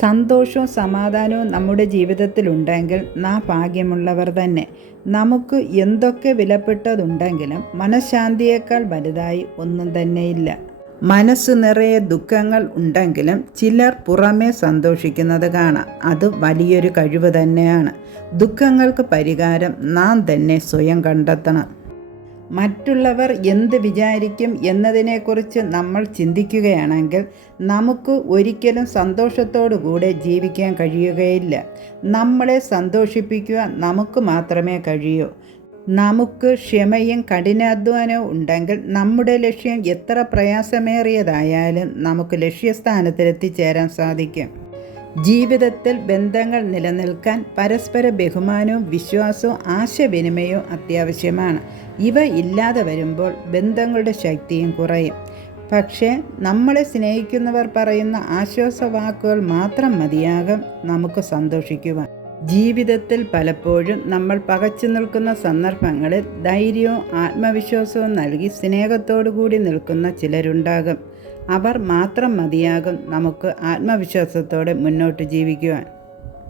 സന്തോഷവും സമാധാനവും നമ്മുടെ ജീവിതത്തിലുണ്ടെങ്കിൽ നാം ഭാഗ്യമുള്ളവർ തന്നെ. നമുക്ക് എന്തൊക്കെ വിലപ്പെട്ടതുണ്ടെങ്കിലും മനഃശാന്തിയേക്കാൾ വലുതായി ഒന്നും തന്നെയില്ല. മനസ്സ് നിറയെ ദുഃഖങ്ങൾ ഉണ്ടെങ്കിലും ചിലർ പുറമേ സന്തോഷിക്കുന്നത് കാണാം. അത് വലിയൊരു കഴിവ് തന്നെയാണ്. ദുഃഖങ്ങൾക്ക് പരിഹാരം നാം തന്നെ സ്വയം കണ്ടെത്തണം. മറ്റുള്ളവർ എന്ത് വിചാരിക്കും എന്നതിനെക്കുറിച്ച് നമ്മൾ ചിന്തിക്കുകയാണെങ്കിൽ നമുക്ക് ഒരിക്കലും സന്തോഷത്തോടു കൂടെ ജീവിക്കാൻ കഴിയുകയില്ല. നമ്മളെ സന്തോഷിപ്പിക്കുക നമുക്ക് മാത്രമേ കഴിയൂ. നമുക്ക് ക്ഷമയും കഠിനാധ്വാനവും ഉണ്ടെങ്കിൽ നമ്മുടെ ലക്ഷ്യം എത്ര പ്രയാസമേറിയതായാലും നമുക്ക് ലക്ഷ്യസ്ഥാനത്തിലെത്തിച്ചേരാൻ സാധിക്കും. ജീവിതത്തിൽ ബന്ധങ്ങൾ നിലനിൽക്കാൻ പരസ്പര ബഹുമാനവും വിശ്വാസവും ആശയവിനിമയവും അത്യാവശ്യമാണ്. ഇവ ഇല്ലാതെ വരുമ്പോൾ ബന്ധങ്ങളുടെ ശക്തിയും കുറയും. പക്ഷേ നമ്മളെ സ്നേഹിക്കുന്നവർ പറയുന്ന ആശ്വാസവാക്കുകൾ മാത്രം മതിയാകും നമുക്ക് സന്തോഷിക്കുവാൻ. ജീവിതത്തിൽ പലപ്പോഴും നമ്മൾ പകച്ചു നിൽക്കുന്ന സന്ദർഭങ്ങളിൽ ധൈര്യവും ആത്മവിശ്വാസവും നൽകി സ്നേഹത്തോടു കൂടി നിൽക്കുന്ന ചിലരുണ്ടാകും. അവർ മാത്രം മതിയാകും നമുക്ക് ആത്മവിശ്വാസത്തോടെ മുന്നോട്ട് ജീവിക്കുവാൻ.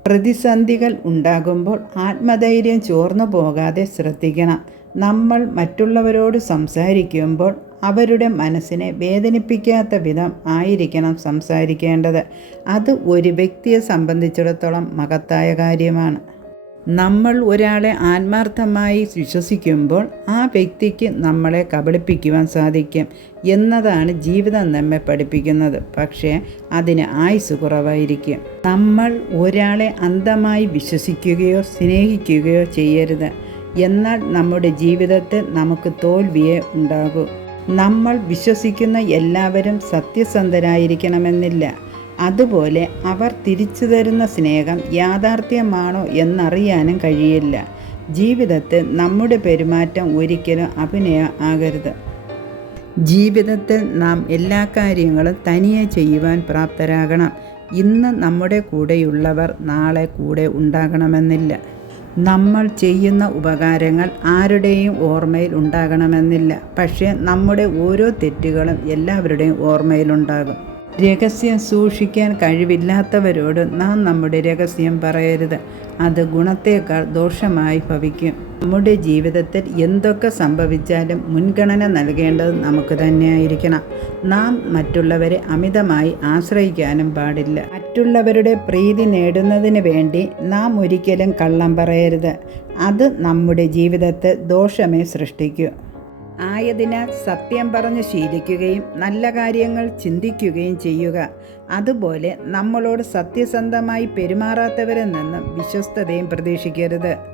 പ്രതിസന്ധികൾ ഉണ്ടാകുമ്പോൾ ആത്മധൈര്യം ചോർന്നു പോകാതെ ശ്രദ്ധിക്കണം. നമ്മൾ മറ്റുള്ളവരോട് സംസാരിക്കുമ്പോൾ അവരുടെ മനസ്സിനെ വേദനിപ്പിക്കാത്ത വിധം ആയിരിക്കണം സംസാരിക്കേണ്ടത്. അത് ഒരു വ്യക്തിയെ സംബന്ധിച്ചിടത്തോളം മഹത്തായ കാര്യമാണ്. നമ്മൾ ഒരാളെ ആത്മാർത്ഥമായി വിശ്വസിക്കുമ്പോൾ ആ വ്യക്തിക്ക് നമ്മളെ കബളിപ്പിക്കുവാൻ സാധിക്കും എന്നതാണ് ജീവിതം നമ്മെ പഠിപ്പിക്കുന്നത്. പക്ഷേ അതിന് ആയുസ് കുറവായിരിക്കും. നമ്മൾ ഒരാളെ അന്ധമായി വിശ്വസിക്കുകയോ സ്നേഹിക്കുകയോ ചെയ്യരുത്. എന്നാൽ നമ്മുടെ ജീവിതത്തിൽ നമുക്ക് തോൽവിയേ ഉണ്ടാകൂ. നമ്മൾ വിശ്വസിക്കുന്ന എല്ലാവരും സത്യസന്ധരായിരിക്കണമെന്നില്ല. അതുപോലെ അവർ തിരിച്ചു തരുന്ന സ്നേഹം യാഥാർത്ഥ്യമാണോ എന്നറിയാനും കഴിയില്ല. ജീവിതത്തിൽ നമ്മുടെ പെരുമാറ്റം ഒരിക്കലും അഭിനയം ആകരുത്. ജീവിതത്തിൽ നാം എല്ലാ കാര്യങ്ങളും തനിയെ ചെയ്യുവാൻ പ്രാപ്തരാകണം. ഇന്ന് നമ്മുടെ കൂടെയുള്ളവർ നാളെ കൂടെ ഉണ്ടാകണമെന്നില്ല. നമ്മൾ ചെയ്യുന്ന ഉപകാരങ്ങൾ ആരുടെയും ഓർമ്മയിൽ ഉണ്ടാകണമെന്നില്ല. പക്ഷേ നമ്മുടെ ഓരോ തെറ്റുകളും എല്ലാവരുടെയും ഓർമ്മയിലുണ്ടാകും. രഹസ്യം സൂക്ഷിക്കാൻ കഴിവില്ലാത്തവരോട് നാം നമ്മുടെ രഹസ്യം പറയരുത്. അത് ഗുണത്തേക്കാൾ ദോഷമായി ഭവിക്കും. നമ്മുടെ ജീവിതത്തിൽ എന്തൊക്കെ സംഭവിച്ചാലും മുൻഗണന നൽകേണ്ടത് നമുക്ക് തന്നെയായിരിക്കണം. നാം മറ്റുള്ളവരെ അമിതമായി ആശ്രയിക്കാനും പാടില്ല. മറ്റുള്ളവരുടെ പ്രീതി നേടുന്നതിന് വേണ്ടി നാം ഒരിക്കലും കള്ളം പറയരുത്. അത് നമ്മുടെ ജീവിതത്തിൽ ദോഷമേ സൃഷ്ടിക്കൂ. ആയതിനാൽ സത്യം പറഞ്ഞ് ശീലിക്കുകയും നല്ല കാര്യങ്ങൾ ചിന്തിക്കുകയും ചെയ്യുക. അതുപോലെ നമ്മളോട് സത്യസന്ധമായി പെരുമാറാത്തവരിൽ നിന്നും വിശ്വസ്തതയും പ്രതീക്ഷിക്കരുത്.